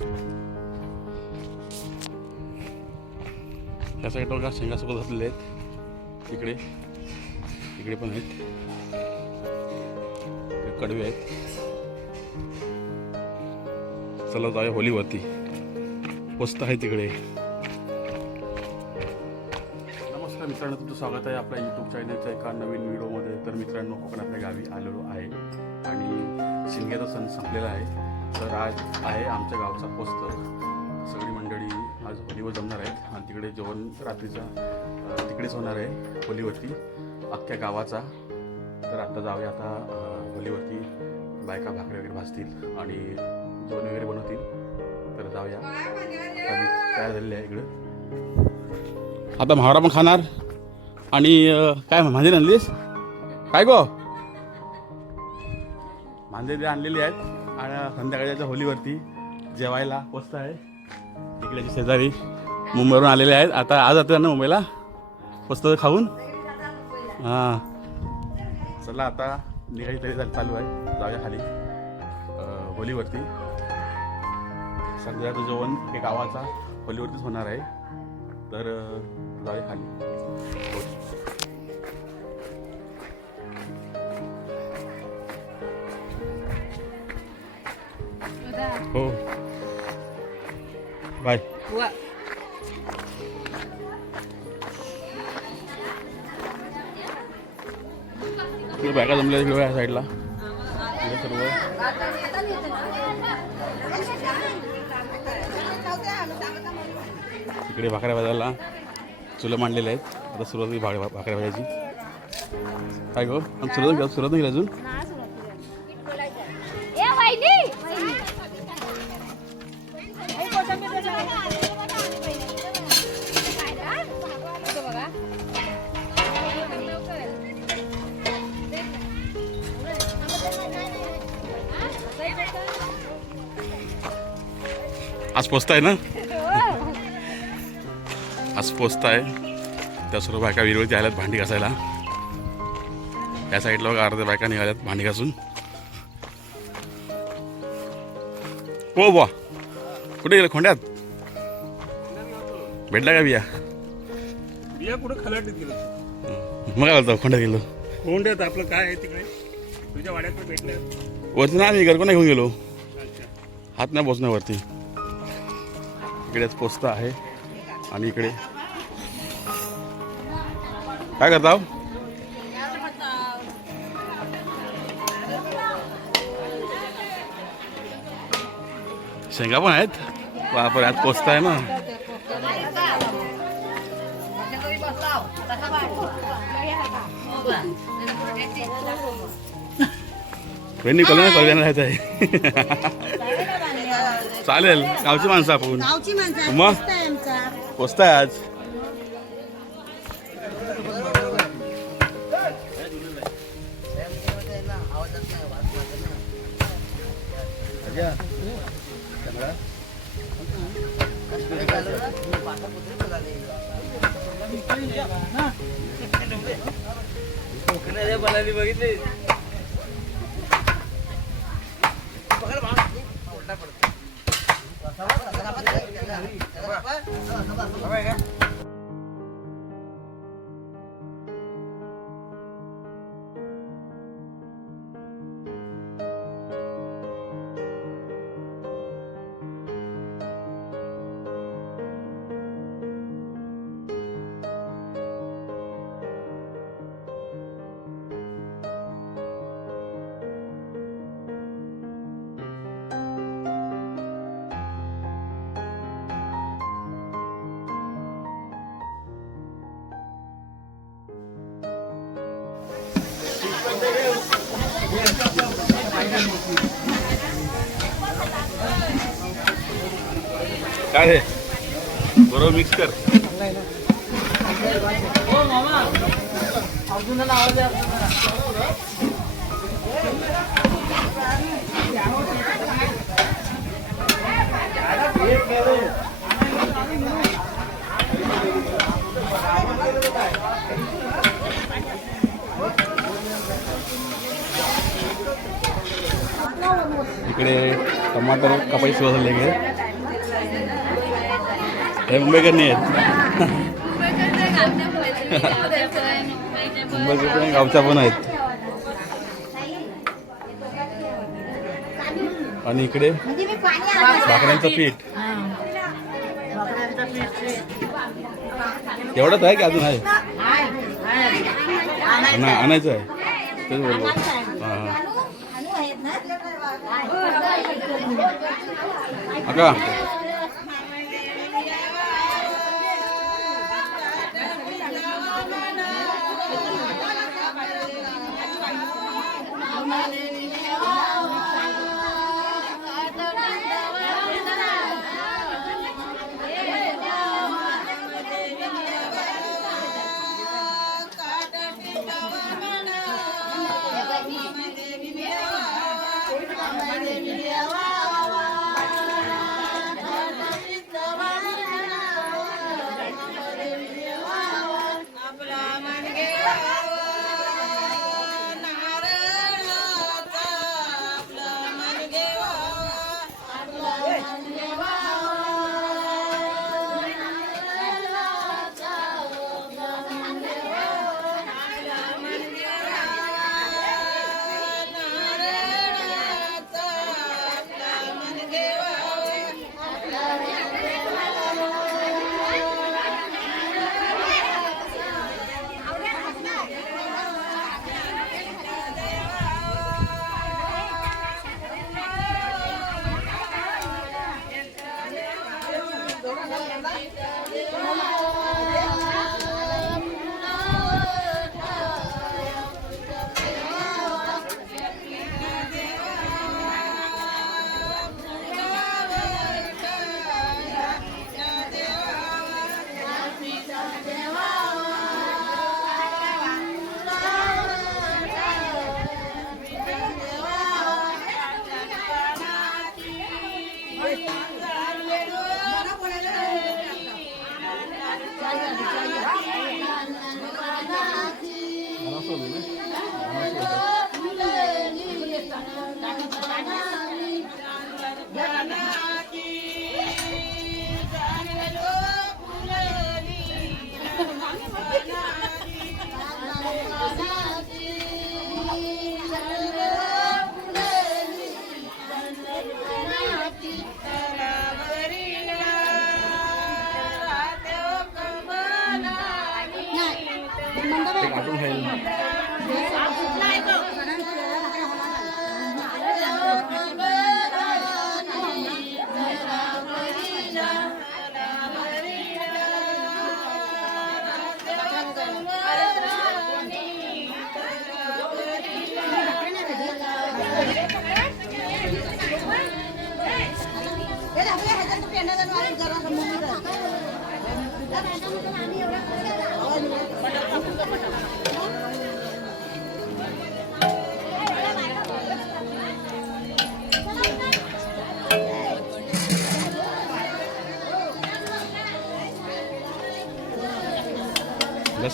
ह्या साईडला बघा शेंगासोबत असलेले आहेत. इकडे इकडे पण आहेत, कडवे आहेत. चला जाऊया होलीवरती. पोस्ट आहे तिकडे. नमस्कार मित्रांनो, तुमचं स्वागत आहे आपल्या यूट्यूब चॅनलच्या एका नवीन व्हिडिओमध्ये. तर मित्रांनो, कोकणातल्या गावी आलेलो आहे आणि शिमग्याचा सण संपलेला आहे. तर आज आहे आमच्या गावचा पोस्त. सगळी मंडळी आज होलीवर जमणार आहेत आणि तिकडे जेवण रात्रीचा तिकडेच होणार आहे होलीवरती, अख्ख्या गावाचा. तर आत्ता जाऊया आता होलीवरती. बायका भाकरी वगैरे भाजतील आणि जेवण वगैरे बनवतील. तर जाऊया. आम्ही तयार झालेले आहे इकडं. आता म्हावरा पण खाणार आणि काय मांजरी आणलीस काय गो? मांजरी आणलेली आहेत आणि संध्याकाळच्या होलीवरती जेवायला पोस्ट आहे. इकडेचे शेजारी मुंबईवरून आलेले आहेत. आता आज जातो ना मुंबईला पोस्त खाऊन. हां, चला आता निघायची तरी चालू आहे. जाऊया खाली होलीवरती. सध्याचं जेवण हे गावाचा होलीवरतीच होणार आहे. तर जाऊया खाली. हो, बाय. इकडे बॅगा जमल्या तिकडे या साईडला. इकडे सर्व इकडे भाकऱ्या भाजायला चुलं मांडलेले आहेत. आता सुरुवात होईल भाकऱ्या भाजायची. काय गो, सुरुवात होईल अजून. आज पोचता आहे ना, आज पोचता आहे. त्या सर्व बायका विहिरीवरती आल्यात भांडी घासायला. या साईडला बघा अर्ध्या बायका निघाल्यात भांडी घासून. हो बा, कुठे गेलं खोंड्यात? भेटला का बिया? बिया कुठं खलाटीत गेलो? मग काय बोलतो खोंड्यात गेलो? खोंड्यात आपलं काय आहे तिकडे तुझ्या वाड्यात भेटले वरती ना, आम्ही घरकोणा घेऊन गेलो. हात नाही पोचण्यावरती. इकडेच पोचता आहे आणि इकडे काय करता? शेंगा पण आहेत. बापर आज पोचता आहे ना. ट्रेन निघालो ना, कल्याण राहायचं आहे. चालेल, गावची माणसं आपण. मग पोचताय आज. बघितली काय रे, बरोबर मिक्स कर. इकडे टमाटर कापायची सुरुवात झाली आहे. हे मुंबईकर आहेत मुंबईकर गावच्या पण आहेत. आणि इकडे भाकऱ्यांचं पीठ एवढंच आहे की अजून आहे आणायचं आहे तेच बोललो. हां अका आठवून खाईल.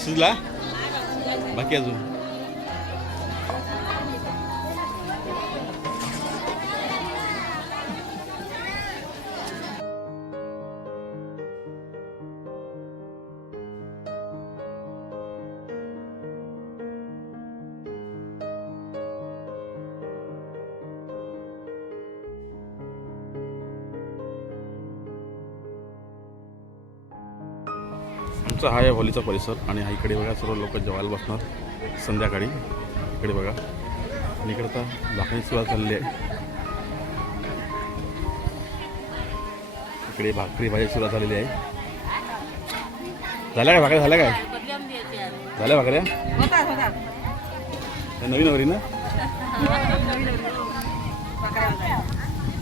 शिजला बाकी अजून आमचा हा आहे होलीचा परिसर आणि हा इकडे बघा सर्व लोक जेवायला बसणार संध्याकाळी. इकडे बघा आणि इकडे तर भाकरी सुरुवात झालेली आहे. इकडे भाकरी भाजी सुरुवात झालेली आहे. झाल्या काय भाकऱ्या झाल्या काय झाल्या भाकऱ्या नवीन वरी ना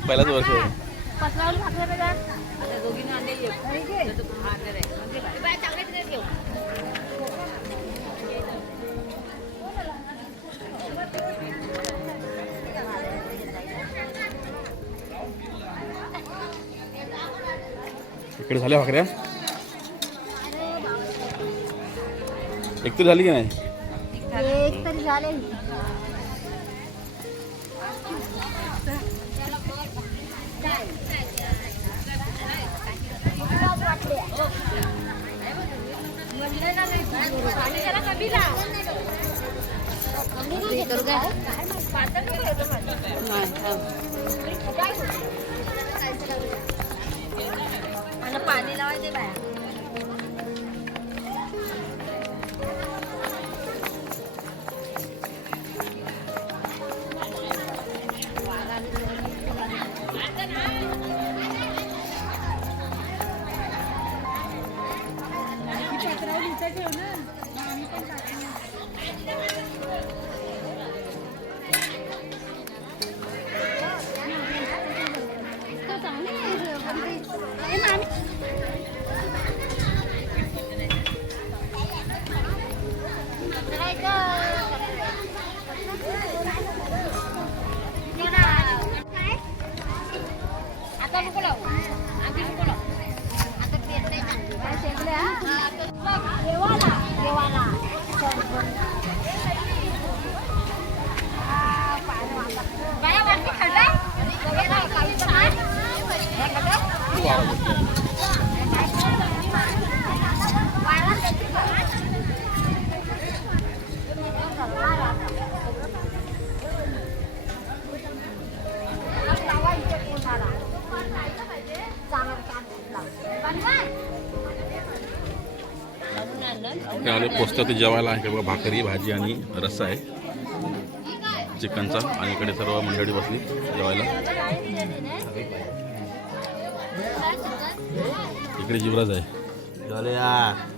पहिलाच वर्ष आहे. इकडे झाल्या भाकऱ्या एक तरी झाली की नाही एक तरी झाले. वाटले करू काय आणि पाणी लावायचे बाया आता नको लावू आधी नको लावू आता पेट नाही चांगली काय शेकल्या देवाला देवाला बाया वाटते खड्डा सगळ्यांना काही छान हे खड्डा आले पोचतात जेवायला इकडे बघा भाकरी भाजी आणि रस्सा आहे चिकनचा आणि इकडे सर्व मंडळी बसली जेवायला इकडे जीवराज आहे झाले यार